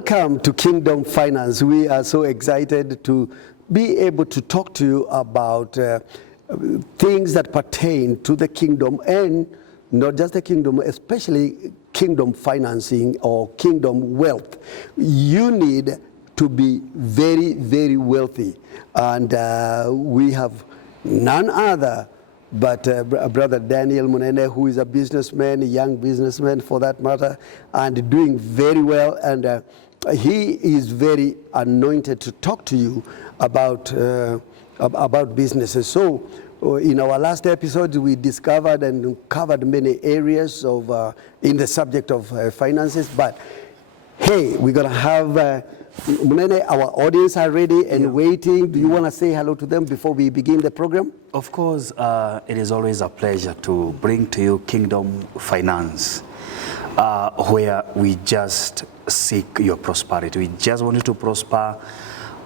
Welcome to Kingdom Finance. We are so excited to be able to talk to you about things that pertain to the kingdom, and not just the kingdom, especially kingdom financing or kingdom wealth. You need to be very, very wealthy. And we have none other but Brother Daniel Munene, who is a businessman, a young businessman for that matter, and doing very well. And he is very anointed to talk to you about businesses. So in our last episode, we discovered and covered many areas of in the subject of finances. But hey, we're going to have Munene, our audience are ready and waiting. Do you want to say hello to them before we begin the program? Of course, it is always a pleasure to bring to you Kingdom Finance, where we just seek your prosperity. We just want you to prosper.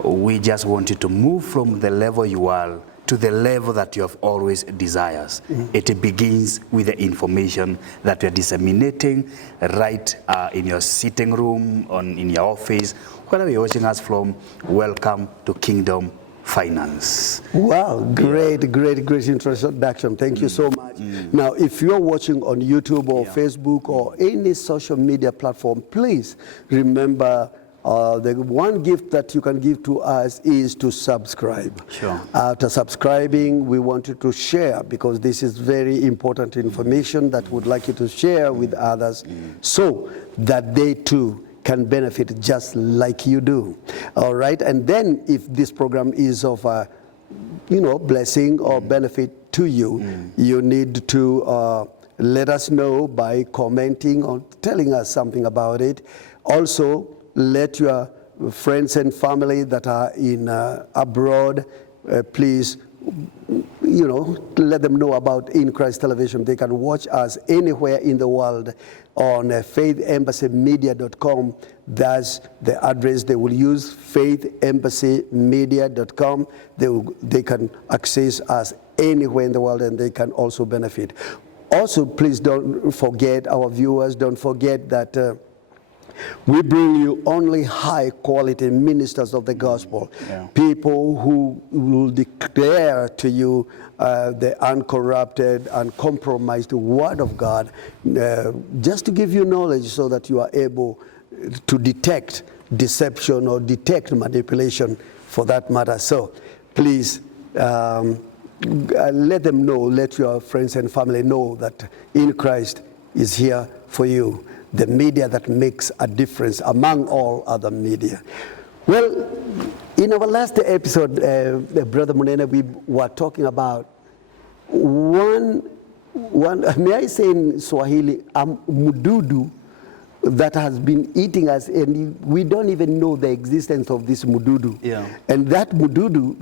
We just want you to move from the level you are to the level that you have always desires. It begins with the information that we are disseminating right in your sitting room, in your office, wherever you're watching us from. Welcome to Kingdom Finance. Wow, great introduction. Thank you so much. Now, if you're watching on YouTube or Facebook or any social media platform, please remember the one gift that you can give to us is to subscribe. Sure. After subscribing, we want you to share, because this is very important information that we'd like you to share with others so that they too can benefit just like you do. All right. And then if this program is of blessing or benefit to you, you need to let us know by commenting or telling us something about it. Also, let your friends and family that are in abroad, please, let them know about In Christ Television. They can watch us anywhere in the world on faithingod.com. That's the address they will use, faithingod.com. They can access us anywhere in the world, and they can also benefit. Also, please don't forget, our viewers, don't forget that we bring you only high quality ministers of the gospel, people who will declare to you the uncorrupted, uncompromised word of God, just to give you knowledge so that you are able to detect deception or detect manipulation for that matter. So please let them know, let your friends and family know that In Christ is here for you. The media that makes a difference among all other media. Well, in our last episode, Brother Munene, we were talking about one, may I say in Swahili, mududu that has been eating us, and we don't even know the existence of this mududu. Yeah. And that mududu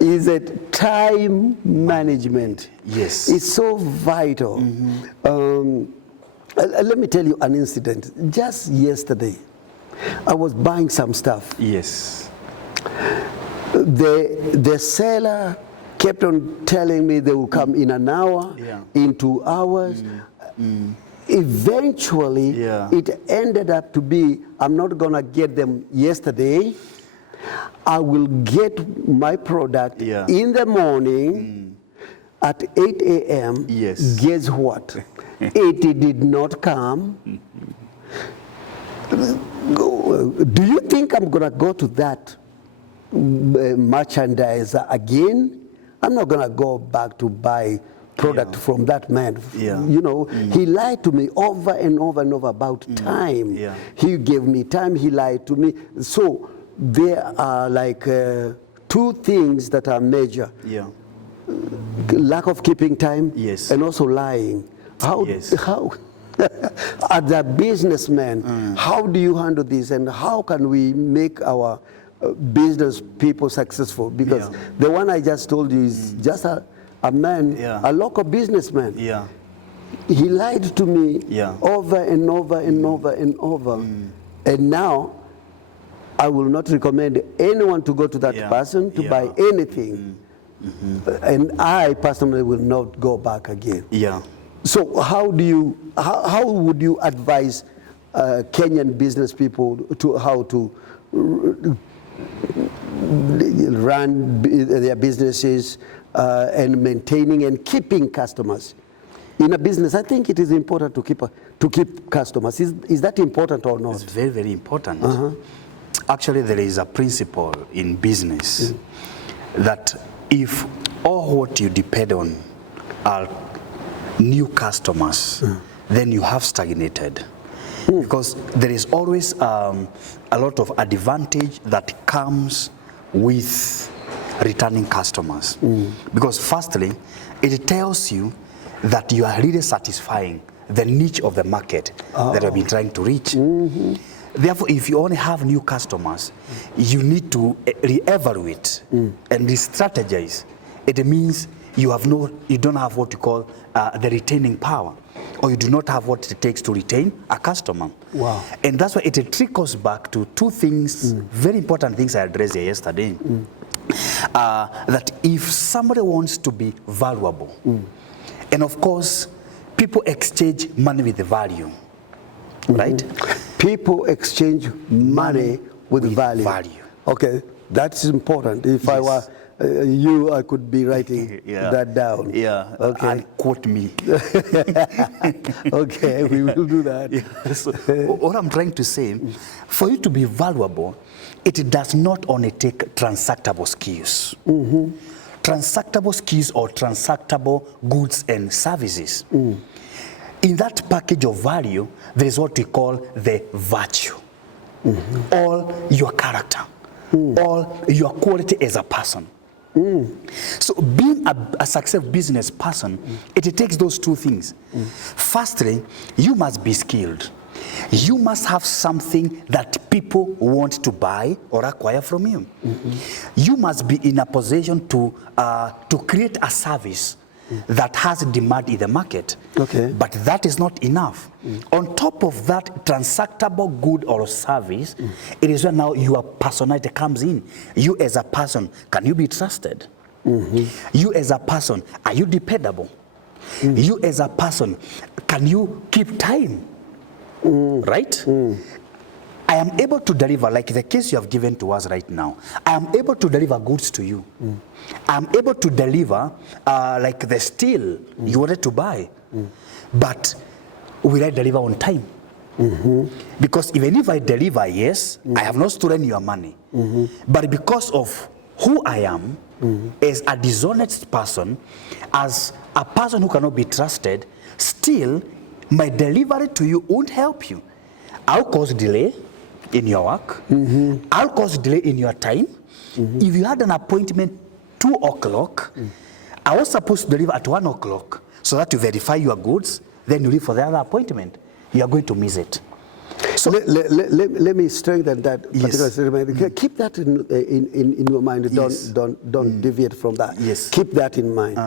is a time management. Yes. It's so vital. Let me tell you an incident. Just yesterday, I was buying some stuff. Yes. The seller kept on telling me they will come in an hour, in 2 hours. Eventually, it ended up to be, I'm not going to get them yesterday. I will get my product in the morning at 8 a.m. Yes. Guess what? It did not come. Do you think I'm going to go to that merchandiser again? I'm not going to go back to buy product from that man. He lied to me over and over and over about time. He gave me time, he lied to me. So there are like two things that are major. Lack of keeping time, and also lying. How as a businessman, how do you handle this, and how can we make our business people successful? Because the one I just told you is just a man, a local businessman. He lied to me over and over and over and over. And now I will not recommend anyone to go to that person to buy anything. And I personally will not go back again. So how would you advise Kenyan business people to how to run their businesses and maintaining and keeping customers. In a business, I think it is important to keep customers. Is that important or not? It's very, very important. Actually, there is a principle in business that if all what you depend on are new customers, then you have stagnated. Because there is always a lot of advantage that comes with returning customers. Because firstly, it tells you that you are really satisfying the niche of the market that you have been trying to reach. Therefore, if you only have new customers, you need to re-evaluate and re-strategize. It means you don't have what you call the retaining power, or you do not have what it takes to retain a customer. Wow. And that's why it trickles back to two things, very important things I addressed here yesterday. That if somebody wants to be valuable, and of course, people exchange money with the value, right? People exchange money with value. Okay, that's important. If I were you, I could be writing that down. Yeah, okay. And quote me. Okay, we will do that. So, what I'm trying to say, for you to be valuable, it does not only take transactable skills. Transactable skills or transactable goods and services. In that package of value, there is what we call the virtue. All your character, all your quality as a person. So being a successful business person, it takes those two things. Firstly, you must be skilled. You must have something that people want to buy or acquire from you. You must be in a position to create a service that has demand in the market. Okay. But that is not enough. On top of that transactable good or service, it is when now your personality comes in. You as a person, can you be trusted? You as a person, are you dependable? You as a person, can you keep time? Right? I am able to deliver, like the case you have given to us right now, I am able to deliver goods to you. I am able to deliver like the steel you wanted to buy. But will I deliver on time? Because even if I deliver, yes, I have not stolen your money. But because of who I am, as a dishonest person, as a person who cannot be trusted, still my delivery to you won't help you. I'll cause delay in your work. I'll cause delay in your time. If you had an appointment 2 o'clock, I was supposed to deliver at 1 o'clock so that you verify your goods, then you leave for the other appointment. You are going to miss it. So let me strengthen that particular statement. Keep that in your mind. Don't deviate from that. Yes. Keep that in mind.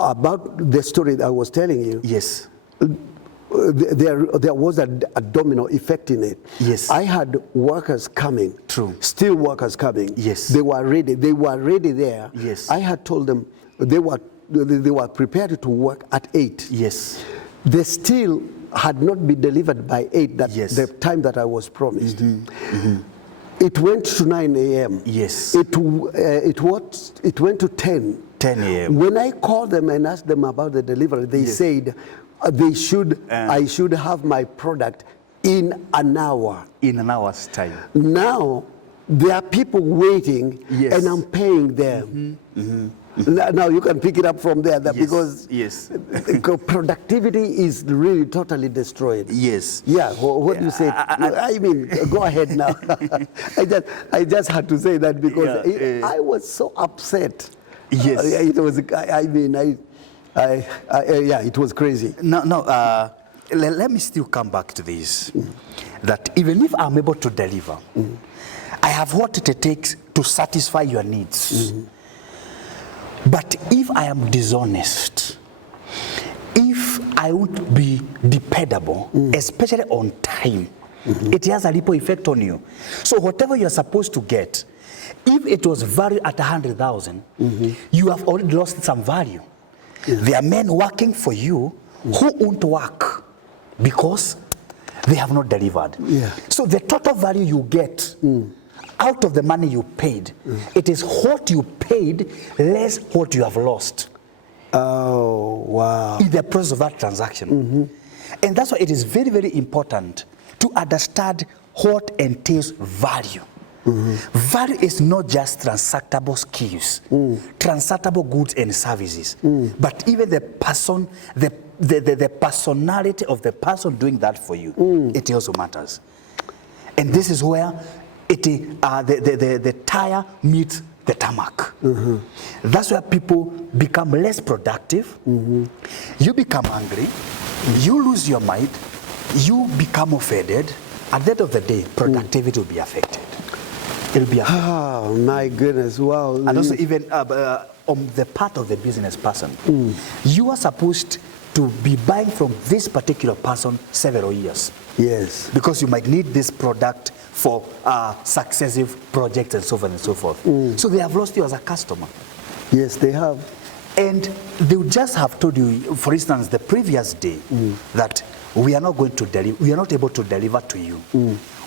About the story that I was telling you. Yes. There was a domino effect in it. Yes. I had workers coming. True. Still workers coming. Yes. They were ready. They were ready there. Yes. I had told them they were prepared to work at 8. Yes. The steel had not been delivered by 8, the time that I was promised. It went to 9 a.m. Yes. It went to 10 a.m. When I called them and asked them about the delivery, they said I should have my product in an hour. In an hour's time. Now, there are people waiting, and I'm paying them. Now you can pick it up from there because productivity is really totally destroyed. Yes. Yeah. What do you say? I mean, go ahead now. I just had to say that because I was so upset. Yes. It was. It was crazy. No. Let me still come back to this. That even if I'm able to deliver, I have what it takes to satisfy your needs. But if I am dishonest, if I would be dependable, especially on time, it has a ripple effect on you. So whatever you're supposed to get, if it was valued at 100,000, you have already lost some value. There are men working for you who won't work because they have not delivered. Yeah. So the total value you get out of the money you paid, it is what you paid less what you have lost. Oh, wow. In the process of that transaction. And that's why it is very, very important to understand what entails value. Value is not just transactable skills, transactable goods and services, but even the person, the personality of the person doing that for you, it also matters. And this is where the tire meets the tarmac. That's where people become less productive. You become angry, you lose your mind, you become offended. At the end of the day, productivity will be affected. It'll be affected. Oh, my goodness, wow. And also even on the part of the business person, you are supposed to be buying from this particular person several years. Yes. Because you might need this product for successive projects and so on and so forth. So they have lost you as a customer. Yes, they have. And they would just have told you, for instance, the previous day, that we are not going to deliver, we are not able to deliver to you.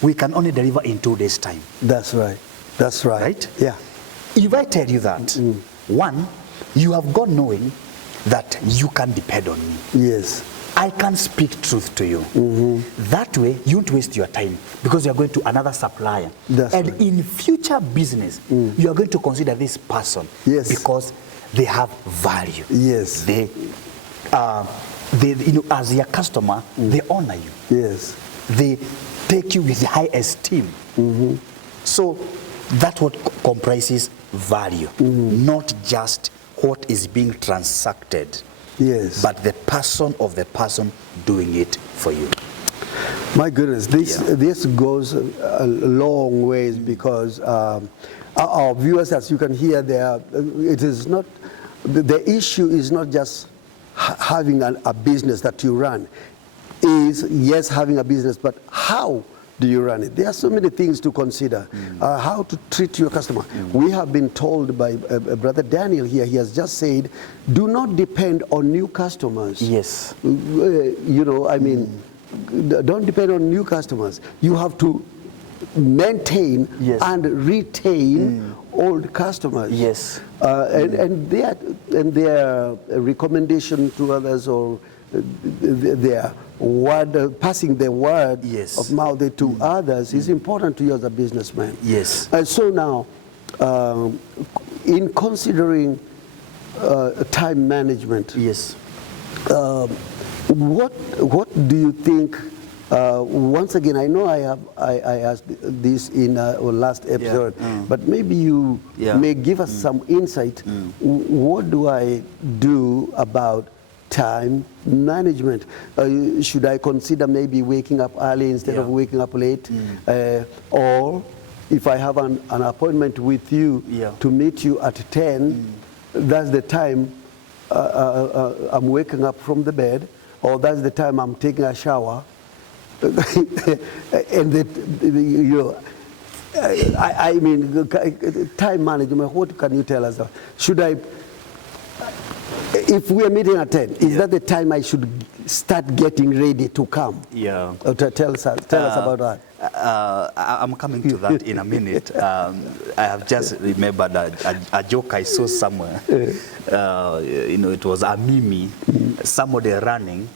We can only deliver in 2 days' time. That's right. That's right. Right? Yeah. If I tell you that, one, you have gone knowing that you can depend on me. Yes. I can speak truth to you. That way, you won't waste your time because you are going to another supplier. That's and right. in future business, you are going to consider this person because they have value. Yes. They, you know, as your customer, they honor you. Yes. They take you with high esteem. So that's what comprises value, not just what is being transacted. Yes. But the person of the person doing it for you. My goodness, this goes a long ways because our viewers, as you can hear there, it is not, the issue is not just having a business that you run. Is, yes, having a business, but how do you run it? There are so many things to consider. How to treat your customer. We have been told by Brother Daniel here, he has just said, do not depend on new customers. Yes. You know, I mean, don't depend on new customers. You have to maintain and retain old customers. Yes. And their recommendation to others, or their word, passing the word of mouth to others is important to you as a businessman. Yes. So now, in considering time management, what do you think? Once again, I know I asked this in our last episode, but maybe you may give us some insight. What do I do about time management? Should I consider maybe waking up early instead of waking up late? Or if I have an appointment with you to meet you at 10, that's the time I'm waking up from the bed, or that's the time I'm taking a shower. And you know, I mean, time management, what can you tell us? Should I, if we are meeting at 10, is that the time I should start getting ready to come? Yeah. Tell us about that. I'm coming to that in a minute. I have just remembered a joke I saw somewhere. You know, it was a meme, somebody running.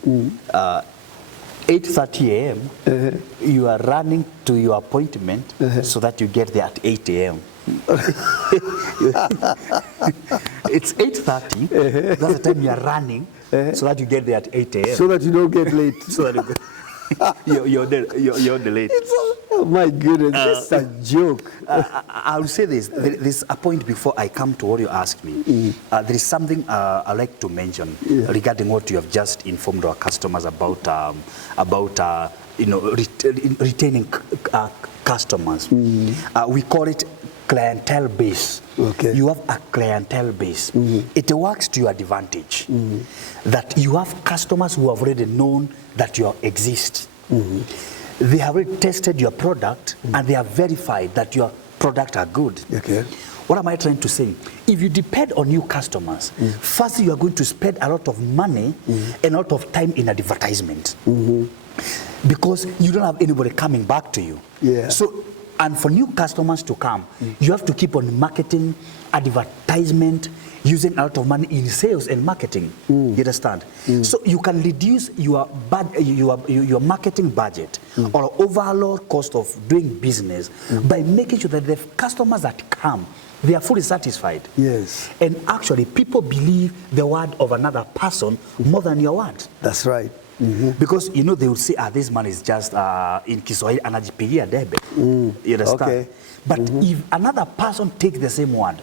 8:30 a.m. You are running to your appointment so that you get there at 8 a.m. It's 8:30. That's the time you are running so that you get there at 8 a.m. So that you don't get late. So that you're late. Oh my goodness, it's a joke. I'll say this. There's a point before I come to what you asked me. There is something I like to mention regarding what you have just informed our customers about you know, retaining customers. We call it clientele base. Okay. You have a clientele base. It works to your advantage that you have customers who have already known that you exist. They have already tested your product and they have verified that your product are good. Okay. What am I trying to say? If you depend on new customers, first you are going to spend a lot of money and a lot of time in advertisement. because you don't have anybody coming back to you. Yeah. So, and for new customers to come, you have to keep on marketing, advertisement, using a lot of money in sales and marketing. You understand? So you can reduce your marketing budget or overall cost of doing business by making sure that the customers that come, they are fully satisfied. Yes. And actually, people believe the word of another person more than your word. That's right. Because you know they will say, this man is just in Kiswahili anajipigia debe. You understand? Okay. But if another person takes the same word,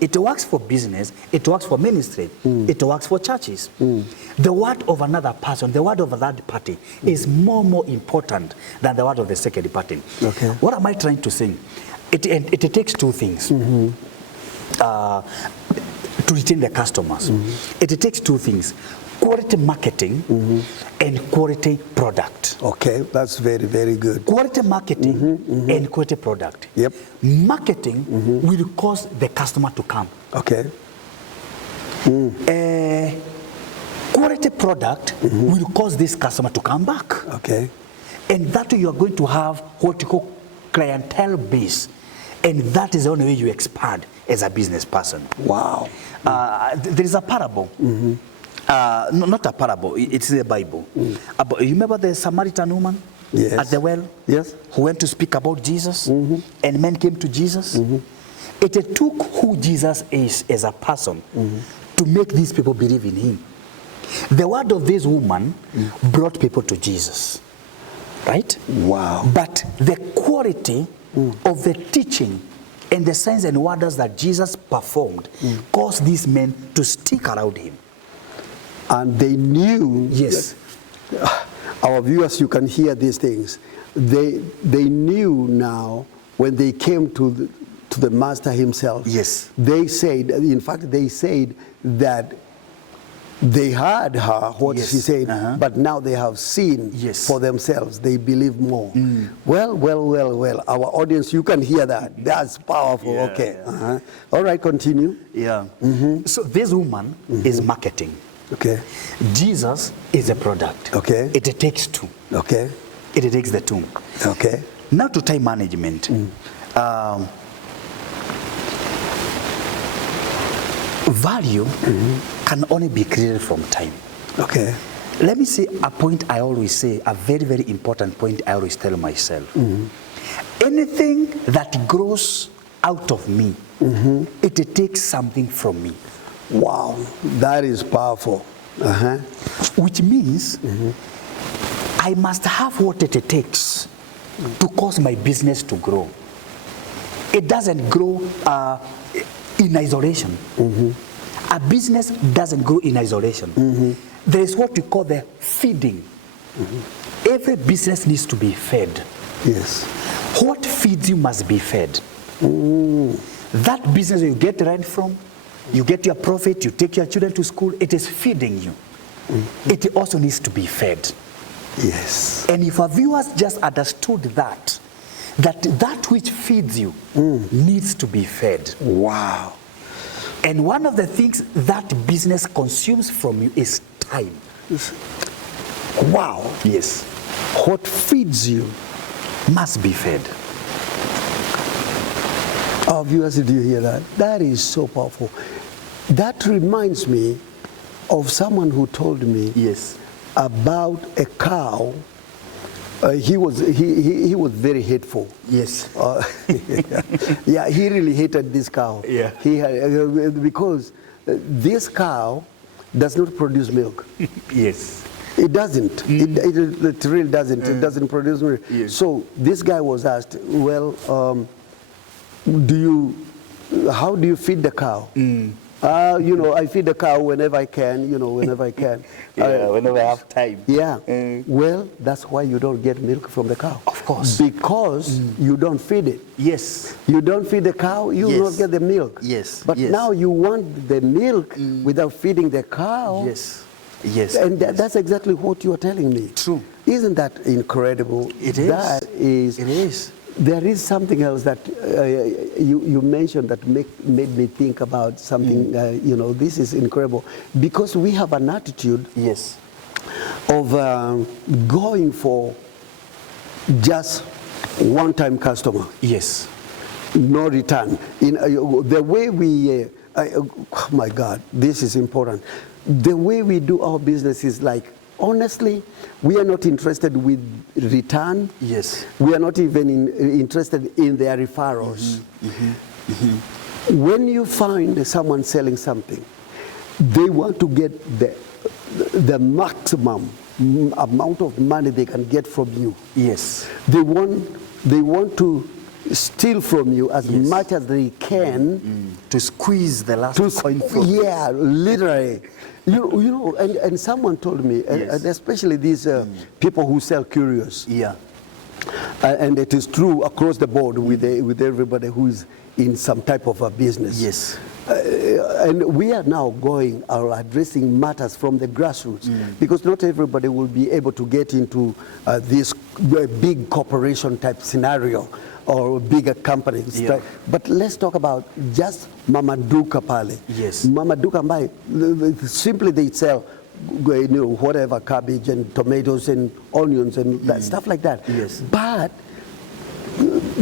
it works for business, it works for ministry, it works for churches. The word of another person, the word of a third party is more important than the word of the second party. Okay. What am I trying to say? It takes two things to retain the customers. It takes two things: quality marketing and quality product. Okay, that's very, very good. Quality marketing and quality product. Yep. Marketing will cause the customer to come. Okay. Quality product will cause this customer to come back. Okay. And that way you are going to have what you call clientele base. And that is the only way you expand as a business person. Wow. There is a parable. No, not a parable, it's in the Bible. You remember the Samaritan woman at the well? Yes. Who went to speak about Jesus, and men came to Jesus. It took who Jesus is as a person to make these people believe in him. The word of this woman brought people to Jesus, right? Wow. But the quality of the teaching and the signs and wonders that Jesus performed caused these men to stick around him. And they knew. Yes. Our viewers, you can hear these things. They knew now when they came to the master himself. Yes. They said, in fact, they said that they heard her, what she said, but now they have seen for themselves. They believe more. Well. Our audience, you can hear that. That's powerful. Yeah, okay. All right, continue. Yeah. So this woman is marketing. Okay. Jesus is a product. Okay. It takes two. Okay. It takes the two. Okay. Now to time management. Value can only be created from time. Okay. Let me say a point I always say, a very, very important point I always tell myself. Anything that grows out of me, it takes something from me. Wow, that is powerful. Which means I must have what it takes to cause my business to grow. It doesn't grow in isolation. A business doesn't grow in isolation. There is what we call the feeding. Every business needs to be fed. Yes. What feeds you must be fed. That business you get rent from, you get your profit, you take your children to school, it is feeding you. It also needs to be fed. Yes. And if our viewers just understood that which feeds you needs to be fed. Wow. And one of the things that business consumes from you is time. Wow. Yes. What feeds you must be fed. Our viewers, did you hear that? That is so powerful. That reminds me of someone who told me about a cow. He was very hateful. Yes. Yeah, he really hated this cow. Yeah. He had, because this cow does not produce milk. Yes. It doesn't. It really doesn't. It doesn't produce milk. Yes. So this guy was asked, well, how do you feed the cow? I feed the cow whenever I can, whenever I can. Whenever I have time. Yeah. Well, that's why you don't get milk from the cow. Of course. Because you don't feed it. Yes. You don't feed the cow, you will not get the milk. Yes. But now you want the milk without feeding the cow. Yes. Yes. And that's exactly what you are telling me. True. Isn't that incredible? It is. That is. It is. There is something else that you mentioned that made me think about something, this is incredible. Because we have an attitude of going for just one-time customer. Yes. No return. In the way we, oh my God, this is important. The way we do our business is like, honestly, we are not interested with return. Yes. We are not even interested in their referrals. When you find someone selling something, they want to get the maximum amount of money they can get from you. Yes. They want to steal from you as much as they can to squeeze the last coin from you. Yeah, literally. You know, and someone told me, and especially these people who sell curios. Yeah. And it is true across the board with everybody who is in some type of a business. Yes. And we are now addressing matters from the grassroots, because not everybody will be able to get into this big corporation type scenario or bigger companies. Yeah. But let's talk about just Mama Duka pale. Yes. Mama Duka ambaye simply they sell whatever, cabbage and tomatoes and onions and that, stuff like that. Yes. But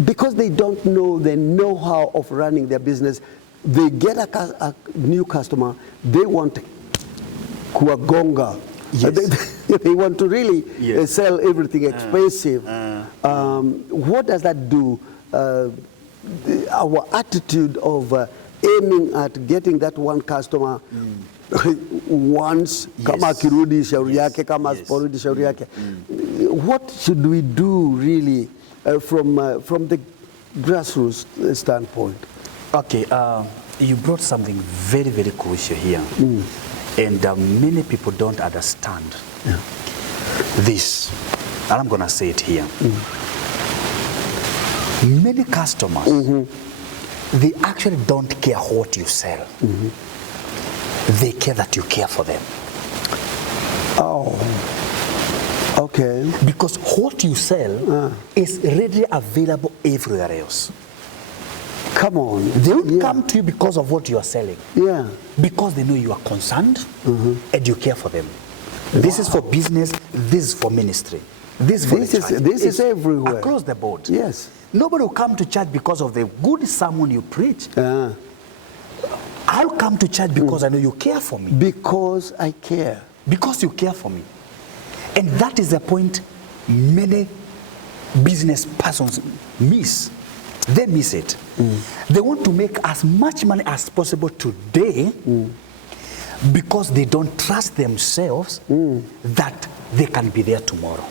because they don't know the know-how of running their business, they get a new customer, they want kuagonga. Yes. They want to really sell everything expensive. What does that do? Our attitude of aiming at getting that one customer once, kama akirudi shauri yake, kama asiporudi shauri yake. What should we do really from the grassroots standpoint? Okay, you brought something very, very crucial here. And many people don't understand this. And I'm going to say it here. Many customers, they actually don't care what you sell. They care that you care for them. Oh, okay. Because what you sell is readily available everywhere else. Come on. They will come to you because of what you are selling. Yeah. Because they know you are concerned and you care for them. This is for business, this is for ministry. This is everywhere. Across the board. Yes. Nobody will come to church because of the good sermon you preach. I'll come to church because I know you care for me. Because I care. Because you care for me. And that is the point many business persons miss. They miss it. They want to make as much money as possible today because they don't trust themselves that they can be there tomorrow.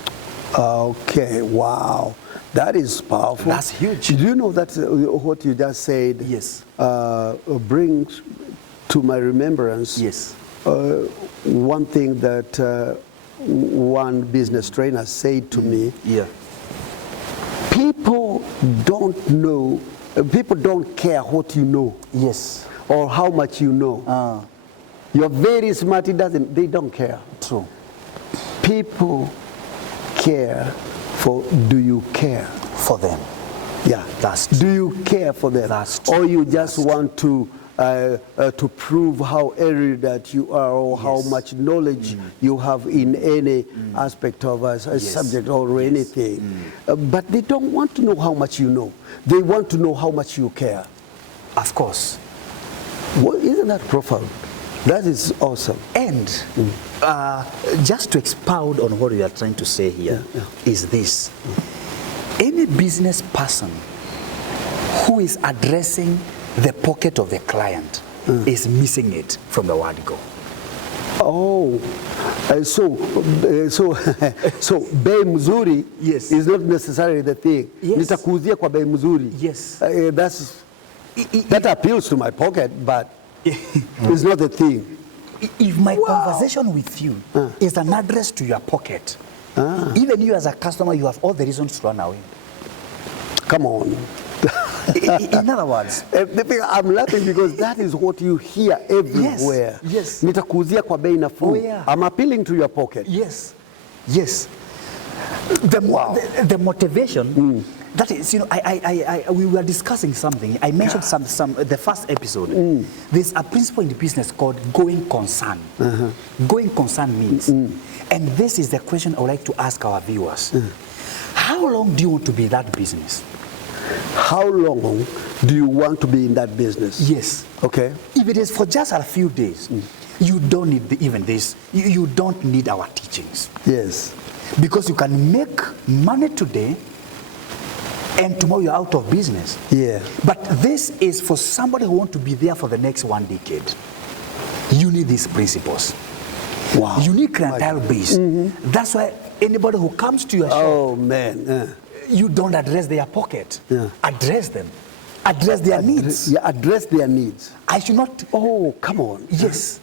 Okay, wow. That is powerful. That's huge. Do you know that what you just said brings to my remembrance one thing that one business trainer said to me. People don't know, people don't care what you know. Yes. Or how much you know. You're very smart, they don't care. True. People care for, do you care? For them. Yeah. That's true. Do you care for them? That's true. Or you just want to prove how erudite you are or how much knowledge you have in any aspect of a subject or anything. But they don't want to know how much you know. They want to know how much you care. Of course. Well, isn't that profound? That is awesome. And just to expound on what we are trying to say here is this. Any business person who is addressing the pocket of the client is missing it from the word go. Oh, so bei mzuri is not necessarily the thing. Nitakuuzia kwa bei mzuri. Yes. That appeals to my pocket, but it's not the thing. If my conversation with you is an address to your pocket, even you as a customer, you have all the reasons to run away. Come on. In other words, I'm laughing because that is what you hear everywhere. Yes. Nitakuuzia kwa bei nafuu. I'm appealing to your pocket. Yes. Yes. The motivation, That is, you know, we were discussing something. I mentioned the first episode. There's a principle in the business called going concern. Going concern means, and this is the question I would like to ask our viewers. How long do you want to be in that business? How long do you want to be in that business? Yes. Okay. If it is for just a few days, you don't need even this. You don't need our teachings. Yes. Because you can make money today and tomorrow you're out of business. Yeah. But this is for somebody who wants to be there for the next 1 decade. You need these principles. Wow. You need clientele base. That's why anybody who comes to your shop, oh man, you don't address their pocket. Yeah. Address them. Address their needs. Yeah, address their needs. I should not. Oh, come on. Yes.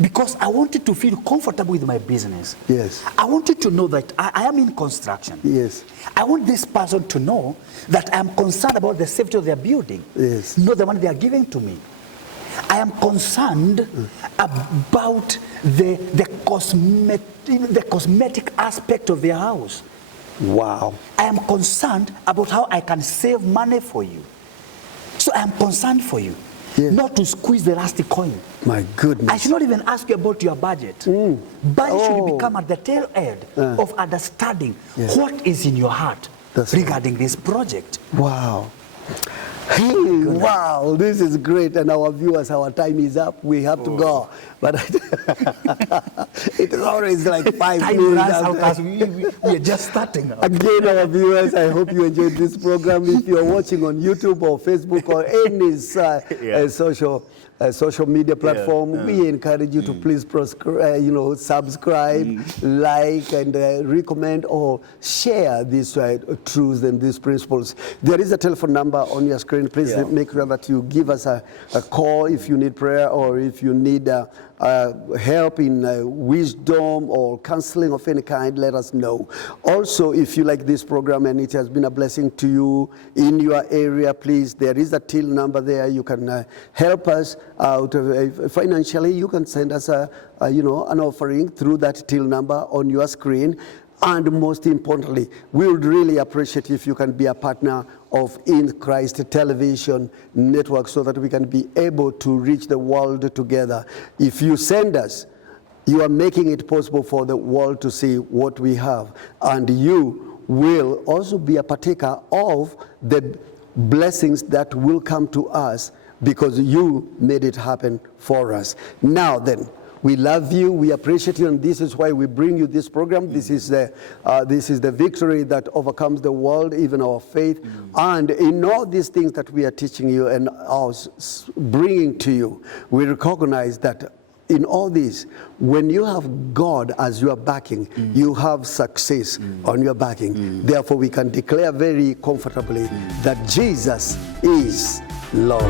Because I wanted to feel comfortable with my business. Yes. I wanted to know that I am in construction. Yes. I want this person to know that I am concerned about the safety of their building. Yes. Not the money they are giving to me. I am concerned about the cosmetic aspect of their house. Wow. I am concerned about how I can save money for you. So I am concerned for you, yes. Not to squeeze the last coin. My goodness. I should not even ask you about your budget. Budget should become at the tail end of understanding what is in your heart regarding this project. Wow. Hey, wow, this is great. And our viewers, our time is up. We have to go. But it is always like 5 time minutes. Runs out as we are just starting now. Again, our viewers, I hope you enjoyed this program. If you're watching on YouTube or Facebook or any social media platform, we encourage you to please subscribe, like, and recommend or share these truths and these principles. There is a telephone number on your screen. Please make sure that you give us a call if you need prayer or if you need help in wisdom or counseling of any kind. Let us know. Also, if you like this program and it has been a blessing to you in your area, please, there is a till number there. You can help us out financially. You can send us an offering through that till number on your screen. And most importantly, we would really appreciate if you can be a partner of In Christ Television Network so that we can be able to reach the world together. If you send us, you are making it possible for the world to see what we have. And you will also be a partaker of the blessings that will come to us because you made it happen for us. Now then, we love you, we appreciate you, and this is why we bring you this program. This is the victory that overcomes the world, even our faith. And in all these things that we are teaching you and bringing to you, we recognize that in all this, when you have God as your backing, you have success on your backing. Therefore, we can declare very comfortably that Jesus is Lord.